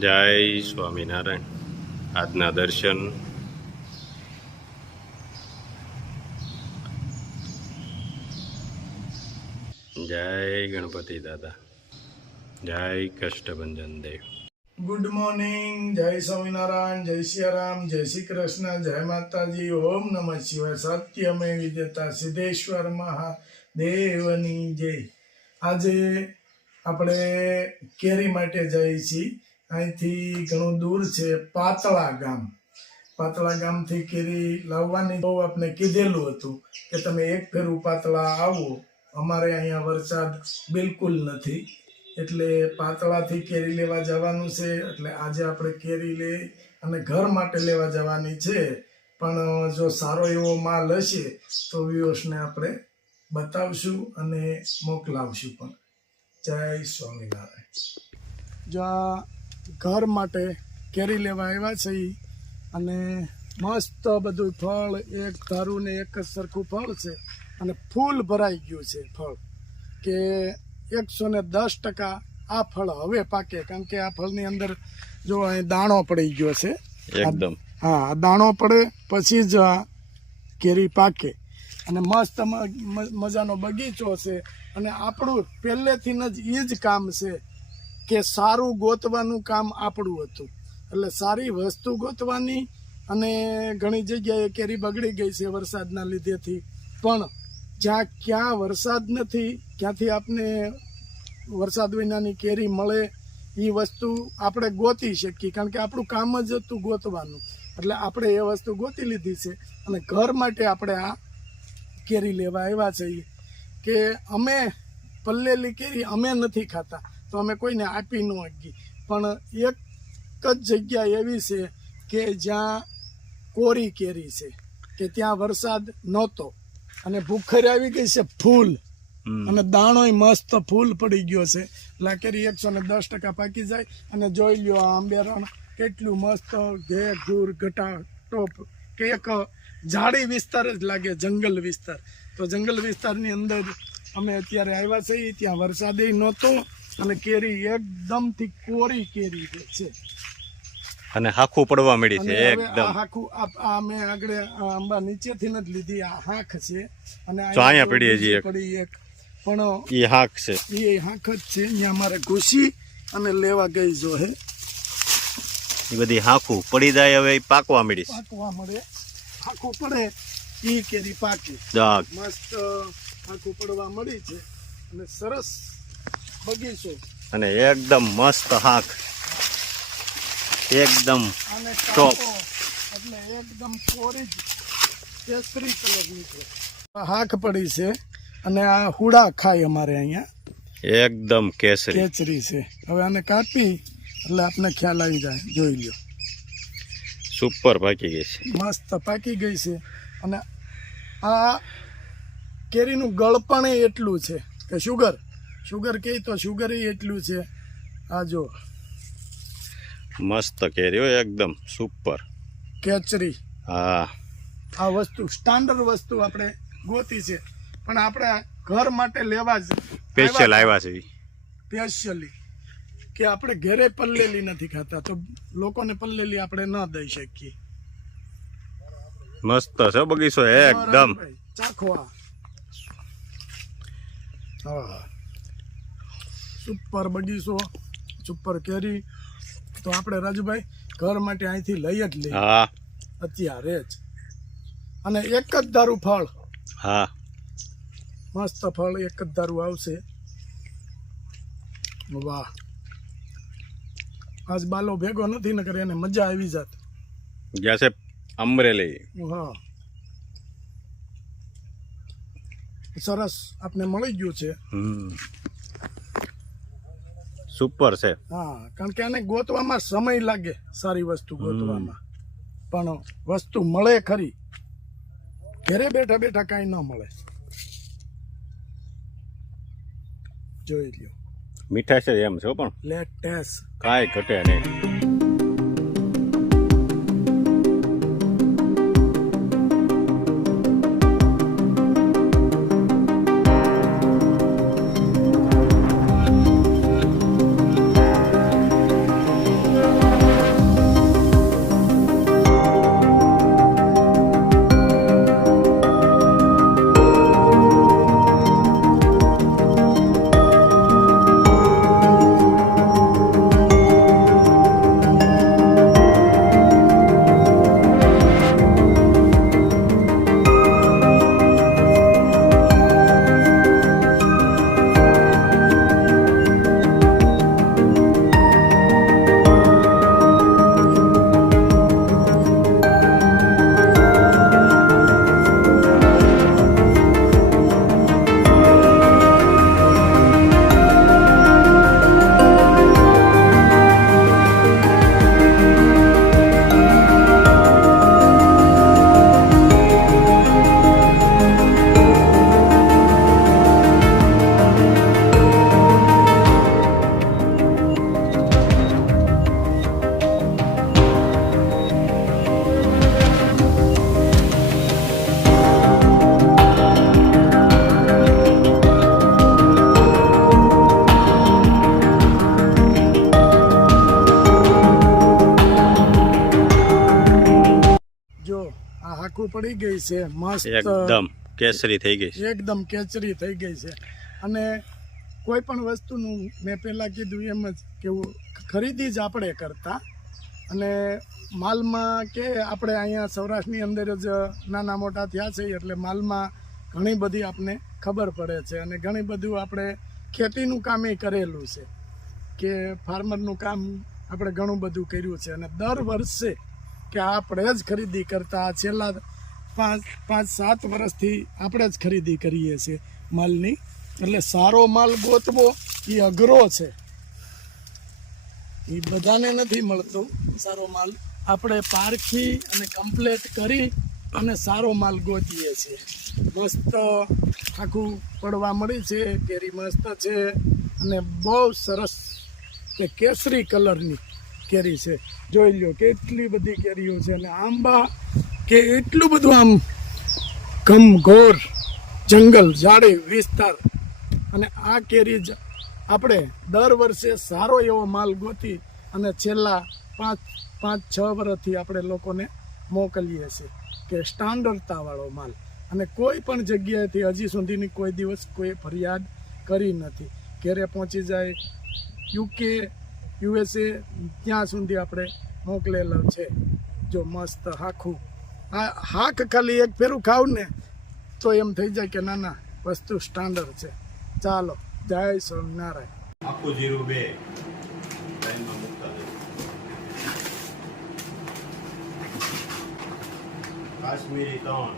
જય સ્વામિનારાયણ. આજના દર્શન જય ગણપતિ દાદા, જય કષ્ટભંજન દેવ. ગુડ મોર્નિંગ, જય સ્વામિનારાયણ, જય સિયારામ, જય શ્રી કૃષ્ણ, જય માતાજી, ઓમ નમઃ શિવાય. સત્યમે વિદ્યતા સિદ્ધેશ્વર મહાદેવની જય. આજે આપણે કેરી માટે જઈએ છીએ. અહીંથી ઘણું દૂર છે, પાતળા ગામ. પાતળા ગામથી કેરી લાવવાની બહુ આપણે કીધેલું હતું કે તમે એક ફેરું પાતળા આવો. અમારે અહીંયા વરસાદ બિલકુલ નથી, એટલે પાતળાથી કેરી લેવા જવાનું છે. એટલે આજે આપણે કેરી લઈ અને ઘર માટે લેવા જવાની છે. પણ જો સારો એવો માલ હશે તો વ્યુઅર્સને આપણે બતાવશું અને મોકલાવશું પણ. જય સ્વામિનારાયણ. જો આ ઘર માટે કેરી લેવા આવ્યા છે અને મસ્ત બધું ફળ, એક ધારું ને એક જ સરખું ફળ છે અને ફૂલ ભરાઈ ગયું છે ફળ, કે 110% આ ફળ હવે પાકે. કારણ કે આ ફળની અંદર જો અહીં દાણો પડી ગયો છે એકદમ. હા, દાણો પડે પછી જ આ કેરી પાકે. અને મસ્ત મજાનો બગીચો છે. અને આપણું પહેલેથી જ એ જ કામ છે કે સારું ગોતવાનું કામ આપણું હતું. એટલે સારી વસ્તુ ગોતવાની. અને ઘણી જગ્યાએ કેરી બગડી ગઈ છે વરસાદના લીધેથી, પણ જ્યાં ક્યાં વરસાદ નથી ક્યાંથી આપને વરસાદ વિનાની કેરી મળે એ વસ્તુ આપણે ગોતી શકીએ. કારણ કે આપણું કામ જ હતું ગોતવાનું. એટલે આપણે એ વસ્તુ ગોતી લીધી છે અને ઘર માટે આપણે આ કેરી લેવા આવ્યા છીએ. કે અમે પલ્લેલી કેરી અમે નથી ખાતા તો અમે કોઈને આપી ન શકીએ, પણ એક જ જગ્યા એવી છે કે જ્યાં કોરી કેરી છે, કે ત્યાં વરસાદ નહોતો અને ભૂખર આવી ગઈ છે ફૂલ, અને દાણોય મસ્ત ફૂલ પડી ગયો છે. એટલે આ કેરી 110% પાકી જાય. અને જોઈ લ્યો આ આંબેરણ કેટલું મસ્ત ઘે ઘૂર ઘટા ટોપ, કે એક ઝાડી વિસ્તાર જ લાગે, જંગલ વિસ્તાર. તો જંગલ વિસ્તારની અંદર અમે અત્યારે આવ્યા છીએ. ત્યાં વરસાદે નહોતો અને કેરી એકદમથી કોરી કેરી છે અને હાખું પડવા મળી છે અને હવે એકદમ. આ હાખું આ મેં આગળ આંબા નીચેથી જ લીધી. આ હાખ છે અને તો અહીંયા પડી હજી એક. પડી એક, પણ ઈ હાક છે. એ હાખ જ છે. અહીંયા મારે ઘૂસી અને લેવા ગઈ જો હે. એ બધી હાખું પડી જાય, હવે ઈ પાકવા મળી છે. પાકવા મળે, હાખું પડે ઈ કેરી પાકે. જાગ. મસ્ત હાખું પડવા મળી છે અને સરસ બગીચો અને એકદમ મસ્ત હાક, એકદમ અને ટોપ. કાપો એટલે એકદમ કોરી કેસરી કલરની છે. હાક પડી છે અને આ હુડા ખાય અમારે અહીંયા એકદમ કેસરી. કેચરી છે. હવે આને કાપી એટલે આપને ખ્યાલ આવી જાય. જોઈ લ્યો, સુપર પાકી ગઈ છે. મસ્ત પાકી ગઈ છે. અને આ કેરીનું ગળપણ એટલું છે કે શુગર કહે તો શુગર એટલું છે. આ જો મસ્ત કેરી હો, એકદમ સુપર. કેચરી. હા, આ વસ્તુ સ્ટાન્ડર્ડ વસ્તુ આપણે ગોતી છે, પણ આપણે ઘર માટે લેવા જ સ્પેશિયલ આવ્યા છે ઈ. સ્પેશિયલી, કે આપણે ઘરે પલ્લેલી નથી ખાતા તો લોકોને પલ્લેલી આપણે ન દઈ શકીએ. મસ્ત છે બગીચો એકદમ. ચાખવા હા, સુપર બગીચો, સુપર કેરી. તો આપણે રાજુભાઈ ઘર માટે અહીંથી લઈ જ લઈએ હા, અત્યારે જ. અને એક જ ધારું ફળ, હા, મસ્ત ફળ એક જ ધારું આવશે. વાહ, આજ બાલો ભેગો નથી ને કરે એને મજા આવી જાત. ગયા છે અમરેલી. હા, સરસ આપને મળી ગયું છે. સુપર છે. હા, કારણ કે આને ગોતવામાં સમય લાગે, સારી વસ્તુ ગોતવામાં. પણ વસ્તુ મળે ખરી, ઘરે બેઠા બેઠા કાંઈ ન મળે. જોઈ લ્યો, મીઠાઈ છે એમ છે પણ લેટ ટેસ્ટ. કાંઈ ઘટે નહીં. આખું પડી ગઈ છે મસ્ત, એકદમ કેસરી થઈ ગઈ છે. એકદમ કેચરી થઈ ગઈ છે. અને કોઈ પણ વસ્તુનું મેં પહેલાં કીધું એમ જ કે ખરીદી જ આપણે કરતા, અને માલમાં કે આપણે અહીંયા સૌરાષ્ટ્રની અંદર જ નાના મોટા થયા છે એટલે માલમાં ઘણી બધી આપણને ખબર પડે છે. અને ઘણી બધું આપણે ખેતીનું કામ કરેલું છે, કે ફાર્મરનું કામ આપણે ઘણું બધું કર્યું છે. અને દર વર્ષે કે આપણે જ ખરીદી કરતા, છેલ્લા 5-7 વર્ષથી આપણે જ ખરીદી કરીએ છીએ માલની. એટલે સારો માલ ગોતવો એ અઘરો છે, એ બધાને નથી મળતો સારો માલ. આપણે પારખી અને કમ્પ્લેટ કરી અને સારો માલ ગોતીએ છીએ. મસ્ત આખું પડવા મળી છે, કેરી મસ્ત છે અને બહુ સરસ કે કેસરી કલરની કેરી છે. જોઈ લો કેટલી બધી કેરીઓ છે. અને આંબા કે એટલું બધું આમ ઘમઘોર જંગલ ઝાડી વિસ્તાર. અને આ કેરી જ આપણે દર વર્ષે સારો એવો માલ ગોતી અને છેલ્લા 5-6 વર્ષથી આપણે લોકોને મોકલીએ છીએ કે સ્ટાન્ડર્ડતાવાળો માલ. અને કોઈ પણ જગ્યાએથી હજી સુધીની કોઈ દિવસ કોઈ ફરિયાદ કરી નથી. ઘરે પહોંચી જાય, UK, USA ત્યાં સુધી આપણે મોકલેલો છે. જો મસ્ત હાખું હાક ખાલી એક ફેરું ખાવ ને તો એમ થઈ જાય કે ના ના વસ્તુ સ્ટાન્ડર્ડ છે. ચાલો, જય સ્વામિનારાયણ. આખું જીરું 2 લાઈનમાં મૂકતા જઈએ. કાશ્મીરી 3,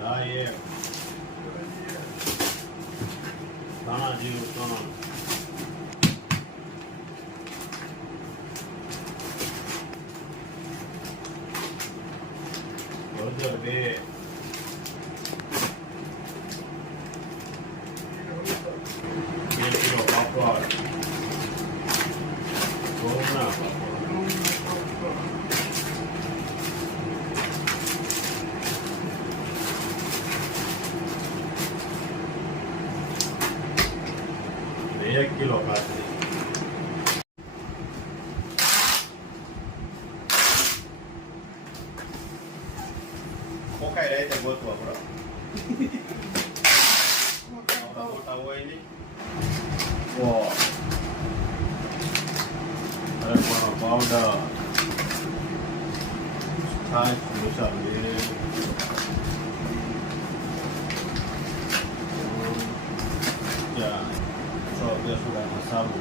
રાઈ 1, ધાણા જીરું 3, હળદર 2, કિલો પાપડ, ઘઉંના પાપડ, 1 કિલો કાકડી, પોકાઈ રહે ગોતવા પડે. મોટા હોય નહીં. પાવડર, છાશ, મસાલે, સોળ 10 સાબુ.